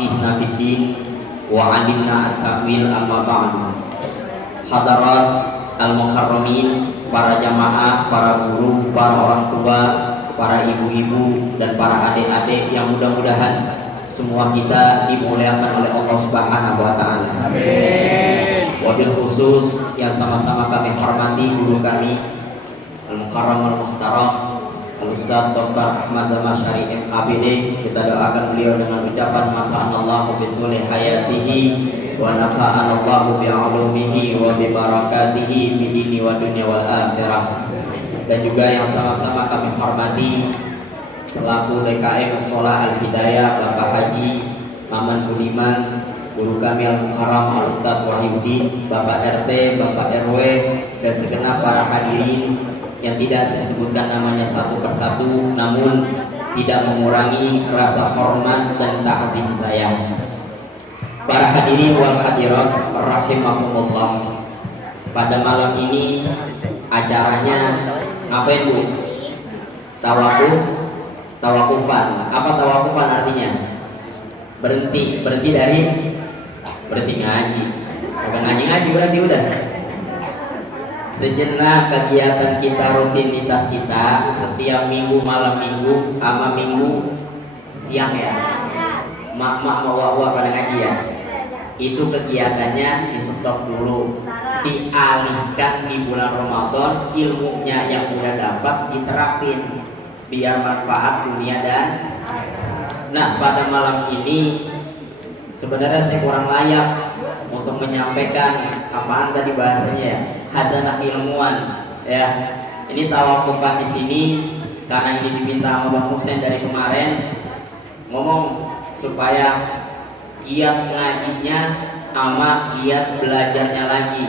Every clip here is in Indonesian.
Ihna fiddin wa alimna at-ta'wil amma ba'du. Hadarat al-mukarramin, para jamaah, para guru, para orang tua, para ibu-ibu dan para adik-adik yang mudah-mudahan semua kita dimuliakan oleh Allah Subhanahu wa taala. Amin. Wabil khusus yang sama-sama kami hormati guru kami Al-Mukarram Al-Muhtaram Al-Ustaz Dr. Ahmad Zamasyari MABD. Kita doakan beliau dengan ucapan mafa'anallahu bituli hayatihi wa nafa'anallahu bi'ulumihi wa bibarakatihi bidini wa dunia wal akhirah. Dan juga yang sama-sama kami hormati selaku DKM Sholah Al-Hidayah Bapak Haji Maman Budiman, guru kami Al-Mukarram Al-Ustaz Wahyudi, Bapak RT, Bapak RW, dan segenap para hadirin yang tidak saya sebutkan namanya satu persatu, namun tidak mengurangi rasa hormat dan ta'zim saya. Para hadirin wal hadirat rahimakumullah, pada malam ini acaranya apa itu? Tawakufan. Apa tawakufan artinya? Berhenti ngaji. Kagak ngaji berarti udah. Sejenak kegiatan kita, rutinitas kita setiap minggu, malam minggu sama minggu siang ya, mak wawa pada ngaji ya, itu kegiatannya di stop dulu, dialihkan di bulan Ramadan, ilmunya yang udah dapat diterapin biar manfaat dunia dan pada malam ini sebenarnya saya kurang layak untuk menyampaikan apaan tadi bahasanya ya, hazanah ilmuwan ya. Ini tawakufan di sini karena ini diminta sama Bang Husein dari kemarin, ngomong supaya giat ngajinya sama giat belajarnya lagi.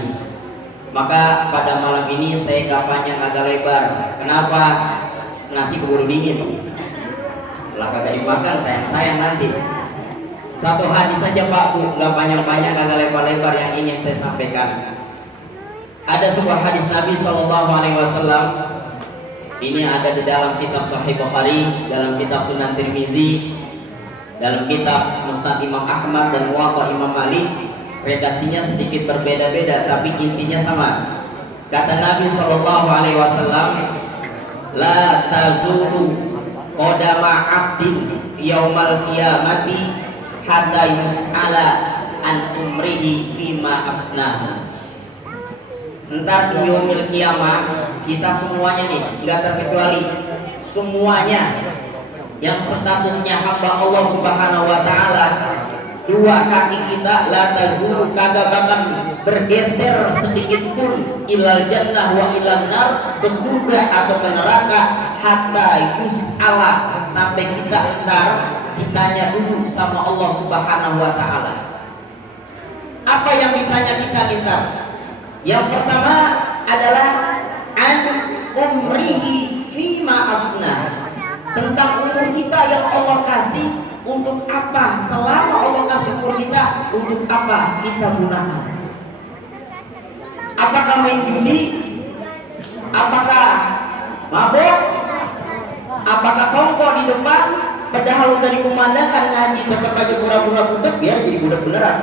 Maka pada malam ini saya gak panjang agak lebar. Kenapa? Nasi keburu dingin lah, kagak dimakan sayang nanti. Satu hadis saja Pak Bu, nggak panjang-panjang, agak lebar-lebar yang ingin saya sampaikan. Ada sebuah hadis Nabi SAW. Ini ada di dalam kitab Sahih Bukhari, dalam kitab Sunan Tirmizi, dalam kitab Musnad Imam Ahmad dan Muwatta Imam Malik. Redaksinya sedikit berbeda-beda, tapi intinya sama. Kata Nabi SAW, la tazuru qadama abdin yaumal qiyamati hatta yus'ala an umrihi fima afnahu. Entar di yaumil kiamah kita semuanya nih, enggak terkecuali, semuanya yang statusnya hamba Allah Subhanahu wa taala, dua kaki kita la tazuru, kagak bakal bergeser sedikit pun ilal jannah wa ilal nar, ke surga atau ke neraka, hatta yus'ala, sampai kita entar ditanya dulu sama Allah Subhanahu wa taala. Apa yang ditanya kita ntar? Yang pertama adalah an umrihi fima afna, tentang umur kita yang Allah kasih, untuk apa selama Allah kasih umur kita, untuk apa kita gunakan. Apakah main judi? Apakah mabok? Apakah kongko di depan? Padahal udah dikumandangkan ngaji, tetap aja pura-pura budak biar jadi budak beneran.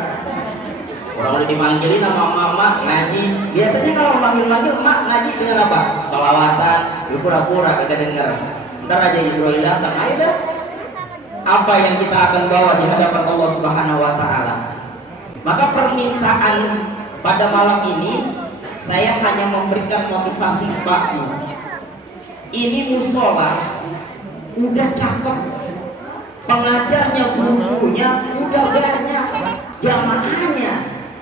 Orang udah dimanggilin sama emak-emak ngaji. Biasanya kalau manggil-manggil emak ngaji dengan apa? Sholawatan, lu pura-pura kagak denger. Ntar aja Israel datang, ayo dah. Apa yang kita akan bawa di hadapan Allah Subhanahu wa taala? Maka permintaan pada malam ini saya hanya memberikan motivasi Pak. Ini musola udah cakep, pengajarnya, guru-gurunya udah banyak, jamaahnya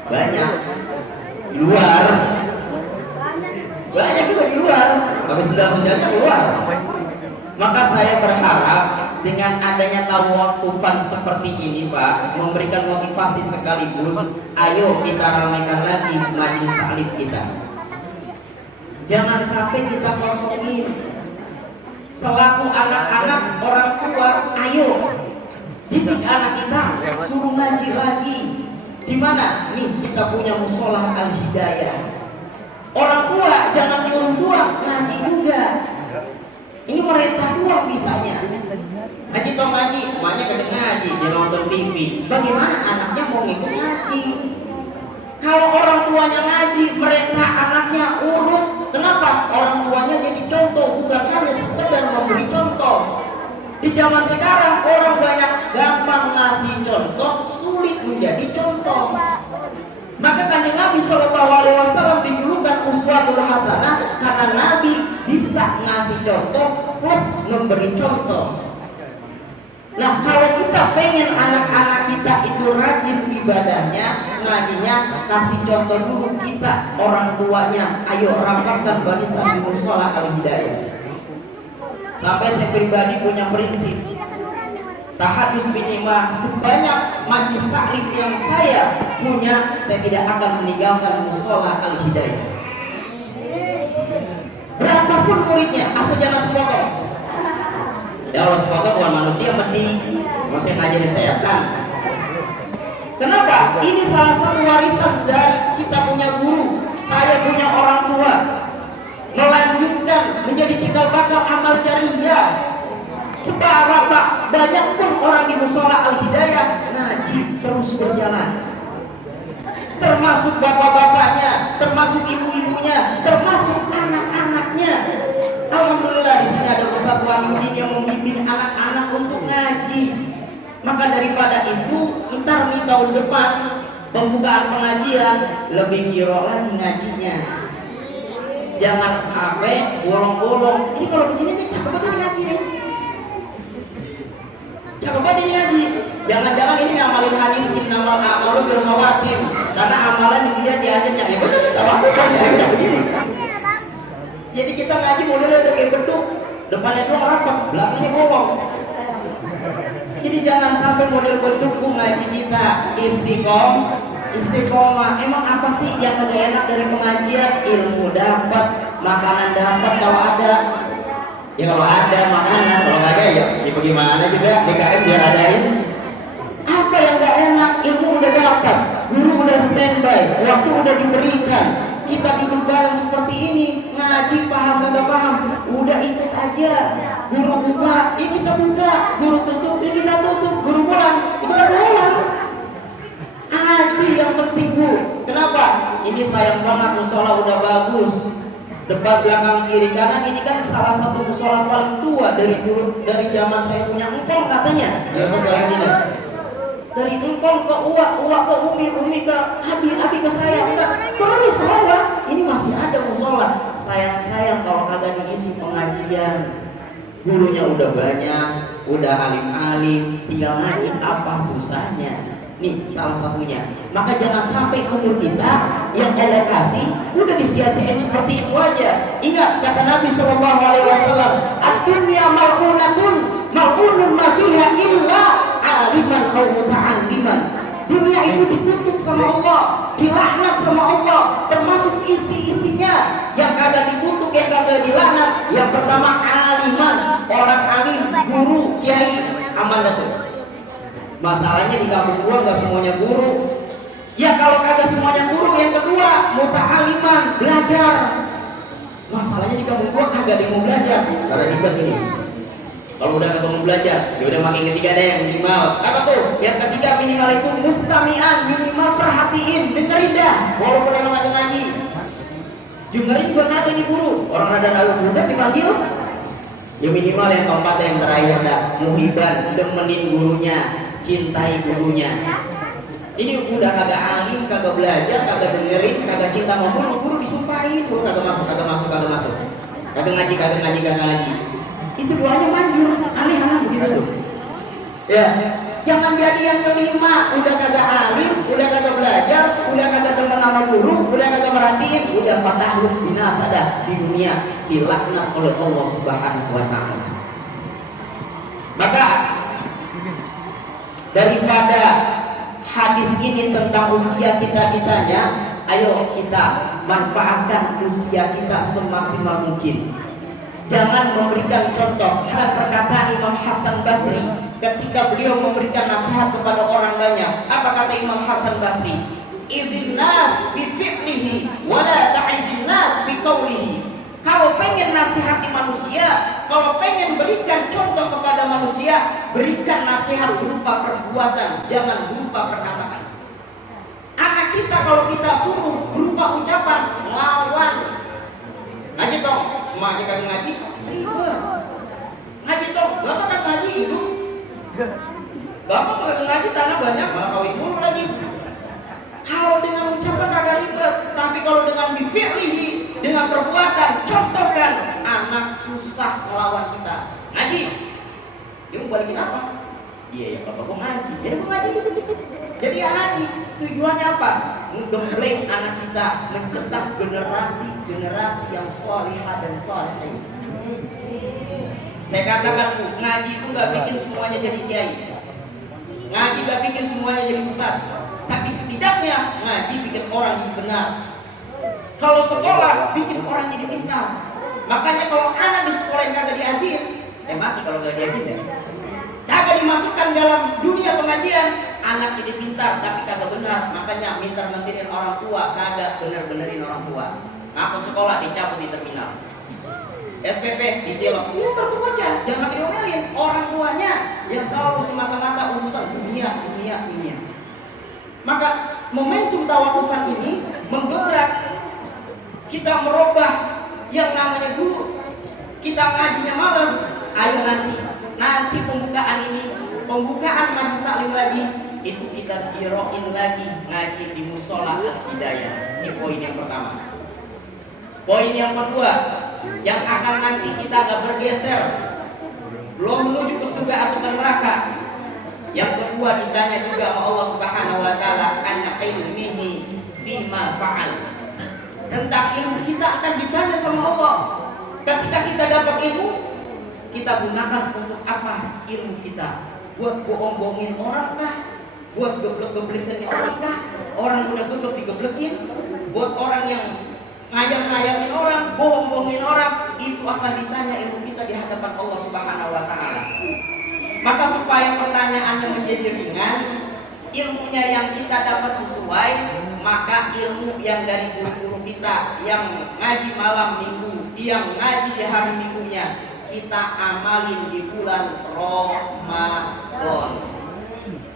banyak, di luar banyak juga di luar, tapi sendal-sendalnya keluar. Maka saya berharap dengan adanya tawakufan seperti ini Pak, memberikan motivasi sekaligus, ayo kita ramaikan lagi majelis taklim kita. Jangan sampai kita kosongin. Selaku anak-anak, orang tua, ayo didik anak kita, suruh ngaji lagi. Di mana? Nih kita punya musola Al-Hidayah. Orang tua jangan nyuruh doang, ngaji juga. Ini merintah doang bisanya. Ngaji toh ngaji, emaknya kadang ngaji, dia mau nonton TV, bagaimana anaknya mau ngikut ngaji? Kalau orang tuanya ngaji, mereka anaknya urut. Kenapa? Orang tuanya jadi contoh, bukan hanya sekedar memberi contoh. Di zaman sekarang orang banyak gampang ngasih contoh, sulit menjadi contoh. Maka Kanjeng Nabi SAW dijulukan uswatul hasanah karena Nabi bisa ngasih contoh plus memberi contoh. Nah, kalau kita pengen anak-anak kita itu rajin ibadahnya, ngajinya, kasih contoh dulu kita orang tuanya. Ayo rapatkan barisan di musola al-hidayah. Sampai saya pribadi punya prinsip, tahadus minimal sebanyak majlis taklim yang saya punya, saya tidak akan meninggalkan musola al-hidayah. Berapapun muridnya, asal jangan sepotong. Ya Allah, sepotong bukan manusia, mending saya ngajarin saya kan. Kenapa? Ini salah satu warisan dari kita punya guru, saya punya orang tua. Melanjutkan menjadi cikal bakal amal jariah. Seberapa banyak pun orang di musola al-hidayah ngaji terus berjalan, termasuk bapak-bapaknya, termasuk ibu-ibunya, termasuk anak-anaknya. Alhamdulillah di sini ada Ustaz Wahyudin yang membimbing anak-anak untuk ngaji. Maka daripada itu, entar nih tahun depan pembukaan pengajian lebih giro lagi ngajinya. Jangan apa bolong-bolong. Ini kalau begini nih cakep banget ngaji nih. Cakep banget ini ngaji. Jangan-jangan ini ngamalin hadis innamal a'malu bil khawatim. Karena amalan dilihat di akhirnya. Ya benar kita waktu kan udah begini. Jadi kita ngaji modelnya udah kayak beduk. Depannya tuh rapat, belakangnya bolong. Jadi jangan sampai model beduk ngaji kita istiqomah. Emang apa sih yang lebih enak dari pengajian? Ilmu dapat, makanan dapat kalau ada. Ya kalau ada makanan, kalau nggak ada ya bagaimana juga DKM biar adain. Apa yang nggak enak? Ilmu udah dapat, guru udah standby, waktu udah diberikan. Kita duduk bareng seperti ini, ngaji paham gak paham, udah ikut aja. Guru buka, ya kita buka. Guru tutup, ya kita tutup. Guru pulang, kita pulang. Ngaji yang penting Bu. Kenapa? Ini sayang banget musola udah bagus, depan belakang kiri kanan. Ini kan salah satu musola paling tua dari zaman saya punya engkong katanya. Ya sebelah ini. Dari engkong ke uak ke umi ke abi ke saya. Terus ke bawah. Ini masih ada musola. Sayang kalau kagak diisi pengajian. Gurunya udah banyak, udah alim-alim, tinggal ngaji, apa susahnya? Nih salah satunya. Maka jangan sampai umur kita yang Allah kasih udah disia-siain seperti itu aja. Ingat kata Nabi SAW, ad-dunya mal'unatun mal'unun ma fiha illa aliman aw muta'alliman. Dunia itu dikutuk sama Allah, dilaknat sama Allah, termasuk isi-isinya. Yang kagak dikutuk, yang kagak dilaknat, yang pertama aliman, orang alim, guru, kiai, aman dah tuh. Masalahnya di kampung gua nggak semuanya guru. Ya kalau kagak semuanya guru, yang kedua muta'aliman, belajar. Masalahnya di kampung gua kagak dia mau belajar. Karena ribet ini. Kalau udah ketemu belajar, ya udah makin ketiga deh yang minimal. Apa tuh? Yang ketiga minimal itu mustami'an, minimal perhatiin, dengerin dah. Walaupun emang ada ngaji, dengerin juga kagak ini guru. Orang ada lalu udah dipanggil. Ya minimal yang keempat yang terakhir dah, muhiban, demenin gurunya, cintai gurunya. Ini udah kagak alim, kagak belajar, kagak dengerin, kagak cinta sama guru disumpahin, guru kagak masuk. Kagak ngaji. Itu doanya manjur, aneh begitu tuh. Ya, jangan jadi yang kelima, udah kagak alim, udah kagak belajar, udah kagak demen sama guru, udah kagak merhatiin, udah fatahun binasa dah di dunia, dilaknat oleh Allah Subhanahu wa taala. Maka daripada hadis ini tentang usia kita-kitanya, ayo kita manfaatkan usia kita semaksimal mungkin. Jangan memberikan contoh. Ada perkataan Imam Hasan Basri ketika beliau memberikan nasihat kepada orang banyak. Apa kata Imam Hasan Basri? Idzin nas bi fi'lihi wa la ta'idzin nas bi qawlihi. Kalau pengen nasihati manusia, kalau pengen berikan contoh kepada manusia, berikan nasihat berupa perbuatan, jangan berupa perkataan. Anak kita kalau kita suruh berupa ucapan, lawan. Ngaji dong, emak aja kagak ngaji, ribet. Ngaji dong, bapak kan ngaji hidup. Bapak kagak ngaji tanah banyak, malah kawin mulu lagi. Kalau dengan ucapan rada ribet, tapi kalau dengan bifi'lihi, dengan perbuatan, contohkan, anak susah melawan kita. Ngaji, dia mau balikin apa? Iya ya, bapak gua ngaji, jadi gua ngaji. Jadi ya ngaji, tujuannya apa? Menggembleng anak kita, mencetak generasi yang salihah dan saleh. Saya katakan, ngaji itu nggak bikin semuanya jadi kiai, ngaji nggak bikin semuanya jadi ustaz, tapi setidaknya ngaji bikin orang jadi benar. Kalau sekolah bikin orang jadi pintar. Makanya kalau anak di sekolah yang kagak diajiin, mati kalau nggak diajiin ya. Kagak dimasukkan dalam dunia pengajian, anak jadi pintar tapi kagak benar. Makanya minta mentirin orang tua, kagak bener-benerin orang tua. Ngaku sekolah dicabut di terminal, SPP ditelok, pintar tuh bocah, jangan makin diomelin. Orang tuanya yang selalu semata-mata urusan dunia. Maka momentum tawakufan ini menggebrak kita merubah yang namanya dulu kita ngajinya malas. Ayo nanti pembukaan majelis salim lagi, itu kita diroin lagi ngaji di musola Al-Hidayah. Ini poin yang pertama. Poin yang kedua, yang akan nanti kita agak bergeser, belum menuju ke surga atau ke neraka. Yang kedua, ditanya juga sama Allah Subhanahu wa taala, an ilmihi fima fa'al. Tentang ilmu kita akan ditanya sama Allah. Ketika kita dapat ilmu, kita gunakan untuk apa ilmu kita? Buat bohong-bohongin orang kah? Buat geblek-geblekin orang kah? Orang udah geblek digeblekin? Buat orang yang ngayang-ngayangin orang, bohong-bohongin orang, itu akan ditanya ilmu kita di hadapan Allah Subhanahu wa taala. Maka supaya pertanyaannya menjadi ringan, ilmunya yang kita dapat sesuai, maka ilmu yang dari guru-guru kita yang ngaji malam minggu, yang ngaji di hari minggunya, kita amalin di bulan Ramadan.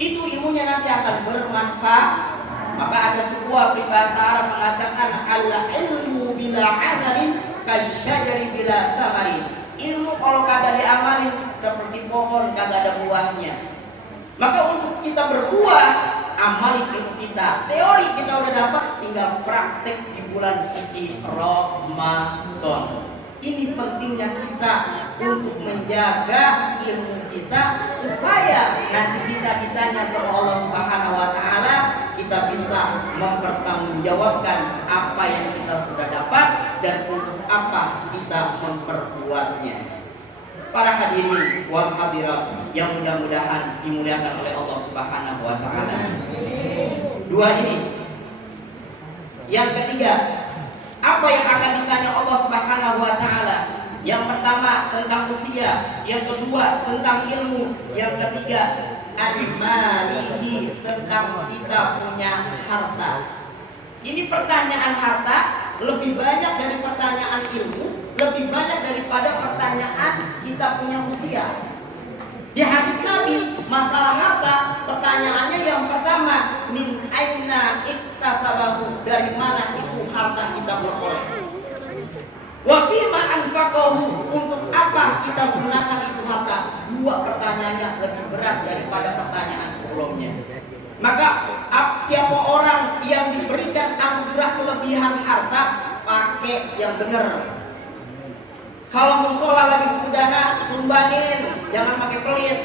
Itu ilmunya nanti akan bermanfaat. Maka ada sebuah peribahasa Arab mengatakan, al-ilmu bila amalin kasyajari bila samarin. Ilmu kalau kagak diamalin seperti pohon kagak ada buahnya. Maka untuk kita berbuah, amalin ilmu kita. Teori kita udah dapat, tinggal praktek di bulan suci Ramadan. Ini pentingnya kita untuk menjaga ilmu kita supaya nanti kita ditanya sama Allah Subhanahu wa taala, kita bisa mempertanggungjawabkan apa yang kita sudah dapat dan untuk apa kita memperbuatnya. Para hadirin wal hadirat yang mudah-mudahan dimuliakan oleh Allah Subhanahu wa taala. Dua ini. Yang ketiga, apa yang akan ditanya Allah Subhanahu wa taala? Yang pertama tentang usia, yang kedua tentang ilmu, yang ketiga al-malihi, tentang kita punya harta. Ini pertanyaan harta lebih banyak dari pertanyaan ilmu, lebih banyak daripada pertanyaan kita punya usia. Di hadis Nabi masalah harta, pertanyaannya yang pertama, min aina iktasabahu, dari mana itu harta kita beroleh. Wa fima anfaqahu, untuk apa kita gunakan itu harta. Dua pertanyaannya lebih berat daripada pertanyaan sebelumnya. Maka siapa orang yang diberikan anugerah kelebihan harta, pakai yang benar. Kalau musola lagi butuh dana, sumbangin, jangan pakai pelit.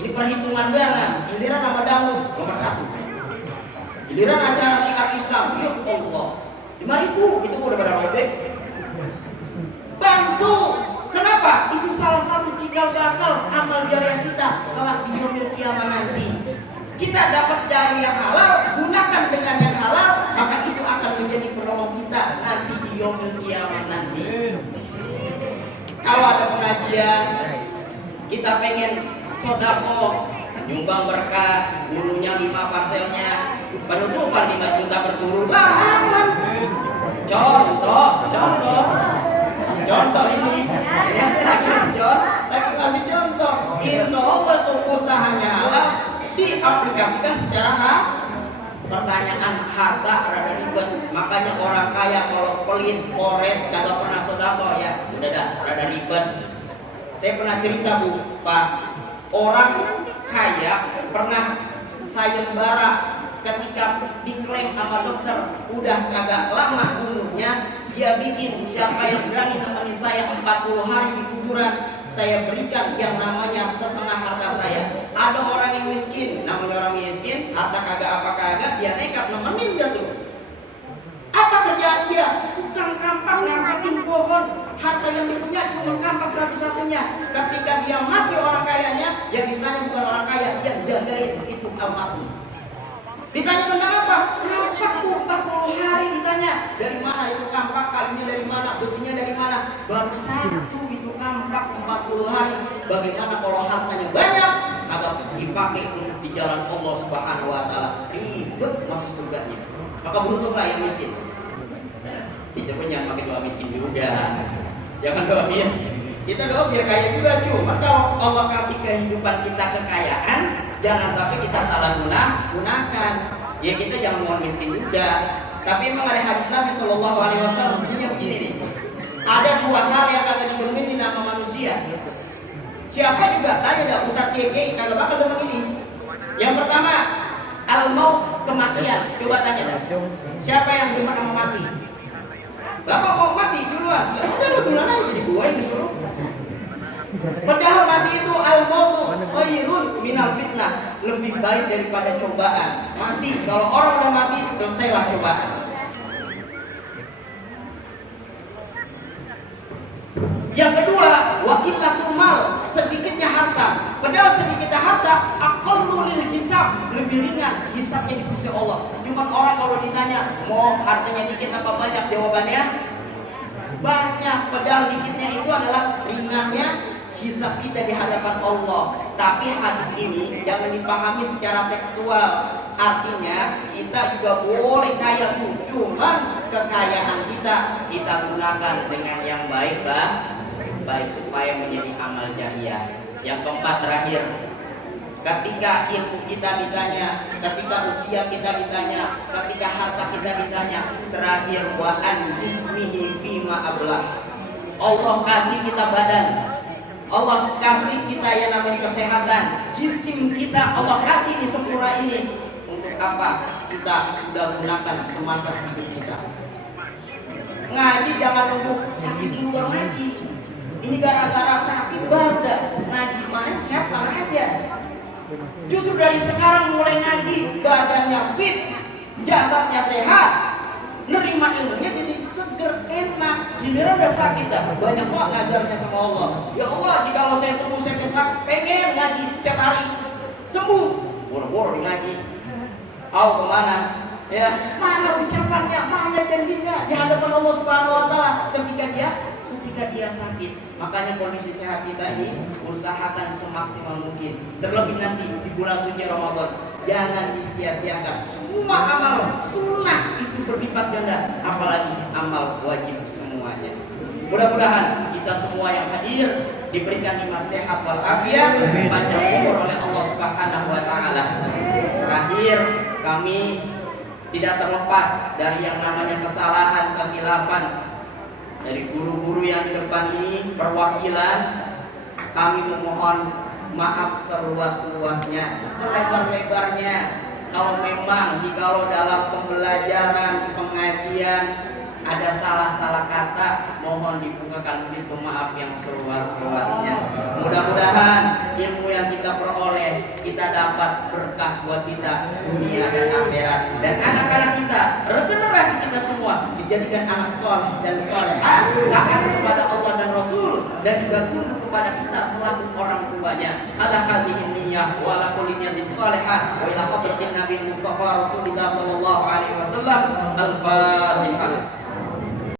Ini perhitungan banget. Giliran sama dangdut nomor 1. Giliran acara syiar Islam, ya Allah, 5.000 itu udah pada robek. Bantu. Kenapa? Itu salah satu cikal bakal amal jariah kita kelak di yaumil kiamah nanti. Kita dapat dari yang halal, gunakan dengan yang halal, maka itu akan menjadi penolong kita nanti di yaumil kiamah nanti. Kalau ada pengajian, kita pengen sodako, nyumbang berkat, dulunya 5 parselnya, penutupan 5 juta per guru, aman. Contoh ini yang saya lagi ngasih contoh. Insya Allah diaplikasikan secara pertanyaan harta rada ribet. Makanya orang kaya kalau pelit, koret, kagak pernah sodako ya, udah dah rada ribet. Saya pernah cerita Bu, Pak, orang kaya pernah sayembara ketika diklaim sama dokter udah kagak lama umurnya, dia bikin siapa yang berani nemenin saya 40 hari di kuburan, saya berikan yang namanya setengah harta saya. Ada orang yang miskin, namanya orang miskin, harta kagak apa kagak, dia nekat nemenin dia tuh. Apa kerjaan dia? Tukang kampak ngangkatin pohon. Harta yang dipunya cuma kampak satu-satunya. Ketika dia mati orang kayanya, yang ditanya bukan orang kaya, yang jagain itu almarhum. Ditanya tentang apa? Kampak Bu, 40 hari ditanya. Dari mana itu kampak? Kayunya dari mana? Besinya dari mana? Baru satu itu kampak 40 hari. Bagaimana kalau hartanya banyak? Atau dipakai untuk di jalan Allah Subhanahu wa Ta'ala, ribet masuk surganya. Maka beruntunglah yang miskin. Itu pun jangan pakai doa miskin juga. Jangan doa miskin. Kita doa biar kaya juga. Cuma kalau Allah kasih kehidupan kita kekayaan, jangan sampai kita salah gunakan. Ya kita jangan mohon miskin juga. Tapi emang ada hadis Nabi Shallallahu Alaihi Wasallam bunyinya begini nih. Ada dua hal yang kagak didemen di nama manusia. Siapa juga tanya dah Ustaz Kiai kagak bakal demen ini. Yang pertama, al-maut, kematian. Coba tanya dah. Siapa yang demen sama mati? Bapak mau mati duluan. Ya udah lu duluan aja, jadi gua yang disuruh. Padahal mati itu al-mautu khairun minal fitnah, lebih baik daripada cobaan. Mati, kalau orang udah mati selesailah cobaan. Yang kedua, wakilatul mal, sedikitnya harta. Padahal sedikitnya harta aqallu lil hisab, lebih ringan hisabnya di sisi Allah. Cuman orang kalau ditanya mau hartanya dikit apa banyak, jawabannya banyak. Padahal dikitnya itu adalah ringannya hisab kita di hadapan Allah. Tapi hadis ini jangan dipahami secara tekstual. Artinya kita juga boleh kaya tuh, cuman kekayaan kita gunakan dengan yang baik supaya menjadi amal jariah. Yang keempat terakhir, ketika ilmu kita ditanya, ketika usia kita ditanya, ketika harta kita ditanya, terakhir wa an jismihi fima ablah. Allah kasih kita badan, Allah kasih kita yang namanya kesehatan, jisim kita Allah kasih di sempurna ini. Untuk apa kita sudah gunakan semasa hidup kita? Ngaji jangan nunggu sakit dulu baru ngaji. Ini gara-gara sakit baru dah ngaji, mana sehat mana aja. Justru dari sekarang mulai ngaji, badannya fit, jasadnya sehat, nerima ilmunya jadi seger, enak. Giliran udah sakit dah, banyak kok ngazarnya sama Allah. Ya Allah, jika saya sembuh, saya pengen ngaji setiap hari, sembuh, boro-boro ngaji. Kemana? Ya, mana ucapannya, mana janjinya di hadapan Allah Subhanahu wa Ta'ala ketika dia sakit. Makanya kondisi sehat kita ini usahakan semaksimal mungkin. Terlebih nanti di bulan suci Ramadan, jangan disia-siakan. Semua amal sunnah itu berlipat ganda, apalagi amal wajib semuanya. Mudah-mudahan kita semua yang hadir diberikan nikmat sehat wal afiat, panjang umur oleh Allah Subhanahu wa Ta'ala. Terakhir, kami tidak terlepas dari yang namanya kesalahan, kekhilafan dari guru-guru yang di depan ini. Perwakilan kami memohon maaf seluas-luasnya, selebar-lebarnya. Kalau memang jikalau dalam pembelajaran pengajian ada salah-salah kata, mohon dibukakan pintu maaf yang seluas-luasnya. Mudah-mudahan ilmu yang kita peroleh kita dapat berkah buat kita dunia dan akhirat, dan anak-anak kita, regenerasi kita semua dijadikan anak soleh dan solehah, taat kepada Allah dan Rasul, dan juga tunduk kepada kita selaku orang tuanya. Ala hadhihi niyyah wa ala kulli niyatin salihah wa ila hadratin Nabi Mustafa Rasulullah sallallahu alaihi wasallam. Al-Fatihah.